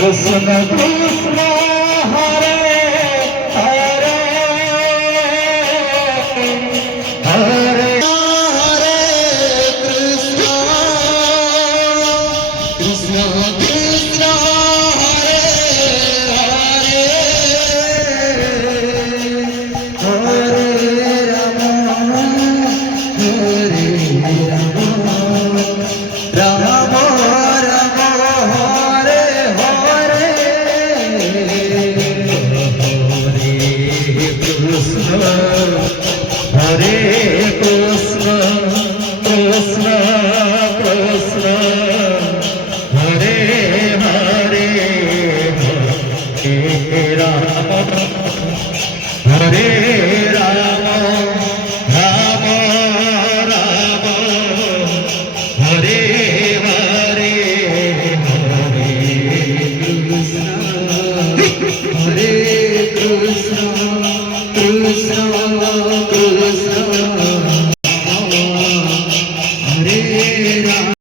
Krishna Krishna Hare Hare Hare Hare Krishna Krishna Krishna Hare Hare Hare Rama Hare Rama Hare Krishna, Krishna Krishna, Hare Hare, Hare Rama, Hare Rama, Rama Rama, Hare Hare, Hare Krishna, Hare Krishna, Krishna